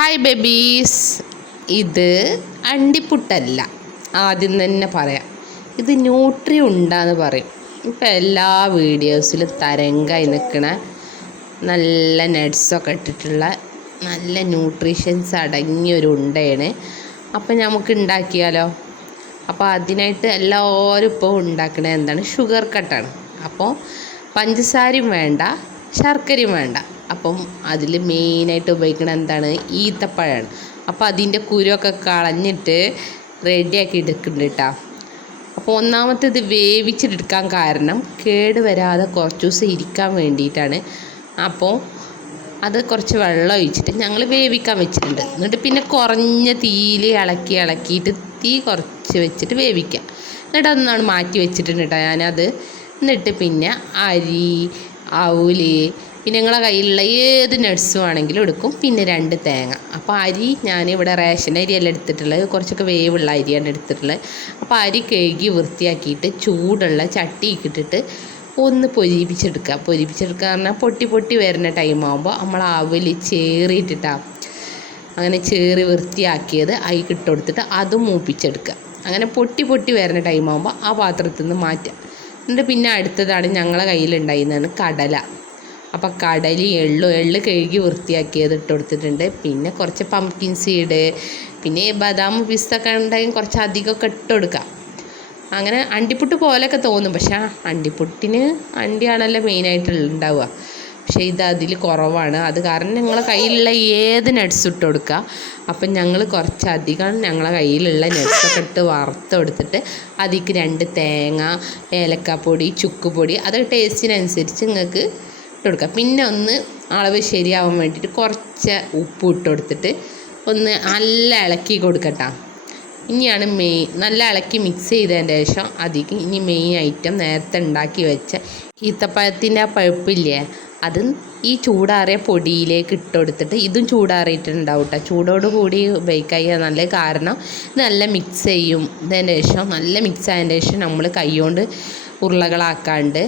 Hi babies, ഇത് അണ്ടിപ്പുട്ടല്ല. ആദ്യം തന്നെ പറയാം, ഇത് ന്യൂട്രി ഉണ്ടാന്ന് പറയും. ഇപ്പം എല്ലാ വീഡിയോസിലും തരംഗമായി നിൽക്കണ നല്ല നട്ട്സൊക്കെ ഇട്ടിട്ടുള്ള നല്ല ന്യൂട്രീഷൻസ് അടങ്ങിയൊരു ഉണ്ടയാണ്. അപ്പം നമുക്ക് ഉണ്ടാക്കിയാലോ? അപ്പോൾ അതിനായിട്ട് എല്ലാവരും ഇപ്പോൾ ഉണ്ടാക്കണത് എന്താണ്? ഷുഗർ കട്ടാണ്. അപ്പോൾ പഞ്ചസാരയും വേണ്ട, ശർക്കരയും വേണ്ട. അപ്പം അതിൽ മെയിനായിട്ട് ഉപയോഗിക്കുന്നത് എന്താണ്? ഈത്തപ്പഴമാണ്. അപ്പോൾ അതിൻ്റെ കുരുവൊക്കെ കളഞ്ഞിട്ട് റെഡിയാക്കി എടുക്കുന്നുണ്ട് കേട്ടോ. അപ്പോൾ ഒന്നാമത്തേത് വേവിച്ചെടുക്കാൻ കാരണം കേട് വരാതെ കുറച്ച് ദിവസം ഇരിക്കാൻ വേണ്ടിയിട്ടാണ്. അപ്പോൾ അത് കുറച്ച് വെള്ളം ഒഴിച്ചിട്ട് ഞങ്ങൾ വേവിക്കാൻ വെച്ചിട്ടുണ്ട്. എന്നിട്ട് പിന്നെ കുറഞ്ഞ തീയിൽ ഇളക്കിയിട്ട് തീ കുറച്ച് വെച്ചിട്ട് വേവിക്കുക. എന്നിട്ട് അതൊന്നാണ് മാറ്റി വെച്ചിട്ടുണ്ട് കേട്ടോ ഞാനത്. എന്നിട്ട് പിന്നെ അരി, അവല്, പിന്നെ നിങ്ങളെ കയ്യിലുള്ള ഏത് നട്ട്സും ആണെങ്കിലും എടുക്കും. പിന്നെ 2 തേങ്ങ. അപ്പോൾ അരി ഞാനിവിടെ റേഷൻ അരിയല്ല എടുത്തിട്ടുള്ളത്, കുറച്ചൊക്കെ വേവുള്ള അരിയാണ് എടുത്തിട്ടുള്ളത്. അപ്പോൾ അരി കഴുകി വൃത്തിയാക്കിയിട്ട് ചൂടുള്ള ചട്ടിക്ക് ഇട്ടിട്ട് ഒന്ന് പൊരിപ്പിച്ചെടുക്കുക. പറഞ്ഞാൽ പൊട്ടി വരുന്ന ടൈമാകുമ്പോൾ നമ്മൾ അവല് ചേറിയിട്ടിട്ടാണ് അങ്ങനെ ചേറി വൃത്തിയാക്കിയത് അതിൽ ഇട്ട് കൊടുത്തിട്ട് അതും മൂപ്പിച്ചെടുക്കുക. അങ്ങനെ പൊട്ടി വരുന്ന ടൈമാകുമ്പോൾ ആ പാത്രത്തിൽ നിന്ന് മാറ്റുക. എന്നിട്ട് പിന്നെ അടുത്തതാണ് ഞങ്ങളെ കയ്യിലുണ്ടായിരുന്നതാണ് കടല. അപ്പോൾ കടലയും എള്ള് കഴുകി വൃത്തിയാക്കിയത് ഇട്ട് കൊടുത്തിട്ടുണ്ട്. പിന്നെ കുറച്ച് പംകിൻ സീഡ്, പിന്നെ ബദാം, പിസ്തൊക്കെ ഉണ്ടെങ്കിൽ കുറച്ച് അധികമൊക്കെ ഇട്ട് കൊടുക്കുക. അങ്ങനെ അണ്ടിപ്പുട്ട് പോലെയൊക്കെ തോന്നും, പക്ഷേ അണ്ടിപ്പുട്ടിന് അണ്ടിയാണല്ലോ മെയിനായിട്ട് ഉണ്ടാവുക. പക്ഷേ ഇത് അതിൽ കുറവാണ്. അത് കാരണം ഞങ്ങളെ കയ്യിലുള്ള ഏത് നട്ട്സ് ഇട്ട് കൊടുക്കുക. അപ്പം ഞങ്ങൾ കുറച്ചധികം ഞങ്ങളെ കയ്യിലുള്ള നട്ട്സൊക്കെ ഇട്ട് വറുത്തെടുത്തിട്ട് അതിലേക്ക് 2 തേങ്ങ, ഏലക്കാപ്പൊടി, ചുക്കുപൊടി, അത് ടേസ്റ്റിനനുസരിച്ച് നിങ്ങൾക്ക് ഇട്ട് കൊടുക്കുക. പിന്നെ ഒന്ന് അളവ് ശരിയാവാൻ വേണ്ടിയിട്ട് കുറച്ച് ഉപ്പ് ഇട്ട് കൊടുത്തിട്ട് ഒന്ന് നല്ല ഇളക്കി കൊടുക്കട്ടോ. ഇനിയാണ് മെയിൻ. നല്ല ഇളക്കി മിക്സ് ചെയ്തതിൻ്റെ ശേഷം അതിലേക്ക് ഇനി മെയിൻ ഐറ്റം നേരത്തെ ഉണ്ടാക്കി വെച്ച ഈത്തപ്പഴത്തിൻ്റെ ആ പഴുപ്പില്ലേ, അത് ഈ ചൂടാറിയ പൊടിയിലേക്ക് ഇട്ട് കൊടുത്തിട്ട് ഇതും ചൂടാറിയിട്ടുണ്ടാവും കേട്ടോ. ചൂടോട് കൂടി ഉപയോഗിക്കുക നല്ല, കാരണം ഇത് നല്ല മിക്സ് ചെയ്യും. ഇതിൻ്റെ ശേഷം നല്ല മിക്സ് ആയതിൻ്റെ ശേഷം നമ്മൾ കൈകൊണ്ട് ഉരുളകളാക്കാണ്ട്.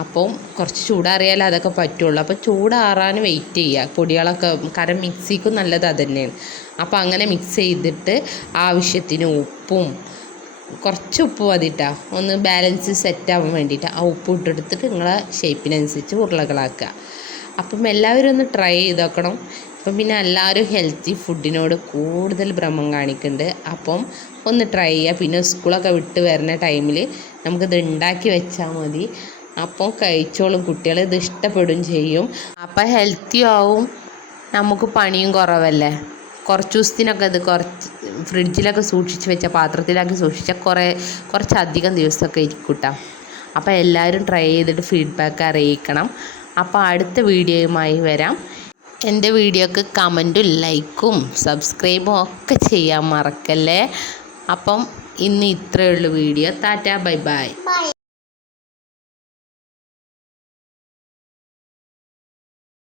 അപ്പം കുറച്ച് ചൂടാറിയാലേ അതൊക്കെ പറ്റുള്ളൂ. അപ്പോൾ ചൂടാറാൻ വെയിറ്റ് ചെയ്യുക പൊടികളൊക്കെ, കാരണം മിക്സിക്കും നല്ലത് അത് തന്നെയാണ്. അപ്പോൾ അങ്ങനെ മിക്സ് ചെയ്തിട്ട് ആവശ്യത്തിന് ഉപ്പും, കുറച്ച് ഉപ്പ് മതിട്ടാ, ഒന്ന് ബാലൻസ് സെറ്റാവാൻ വേണ്ടിയിട്ട് ആ ഉപ്പ് ഇട്ടെടുത്തിട്ട് നിങ്ങളെ ഷേപ്പിനനുസരിച്ച് ഉരുളകളാക്കുക. അപ്പം എല്ലാവരും ഒന്ന് ട്രൈ ചെയ്ത് നോക്കണം. അപ്പം പിന്നെ എല്ലാവരും ഹെൽത്തി ഫുഡിനോട് കൂടുതൽ ഭ്രമം കാണിക്കുന്നുണ്ട്. അപ്പം ഒന്ന് ട്രൈ ചെയ്യുക. പിന്നെ സ്കൂളൊക്കെ വിട്ട് വരുന്ന ടൈമിൽ നമുക്കിത് ഉണ്ടാക്കി വെച്ചാൽ മതി. അപ്പം കഴിച്ചോളും കുട്ടികൾ, ഇത് ഇഷ്ടപ്പെടും ചെയ്യും. അപ്പം ഹെൽത്തിയും ആവും, നമുക്ക് പണിയും കുറവല്ലേ. കുറച്ച് ദിവസത്തിനൊക്കെ ഇത് കുറച്ച് ഫ്രിഡ്ജിലൊക്കെ സൂക്ഷിച്ച് വെച്ച പാത്രത്തിലൊക്കെ സൂക്ഷിച്ചാൽ കുറച്ചധികം ദിവസമൊക്കെ ഇരിക്കും കേട്ടോ. അപ്പോൾ എല്ലാവരും ട്രൈ ചെയ്തിട്ട് ഫീഡ്ബാക്ക് അറിയിക്കണം. അപ്പോൾ അടുത്ത വീഡിയോയുമായി വരാം. എൻ്റെ വീഡിയോക്ക് കമൻറ്റും ലൈക്കും സബ്സ്ക്രൈബും ഒക്കെ ചെയ്യാൻ മറക്കല്ലേ. അപ്പം ഇന്ന് ഇത്രയേ ഉള്ളൂ വീഡിയോ. Tata, bye bye.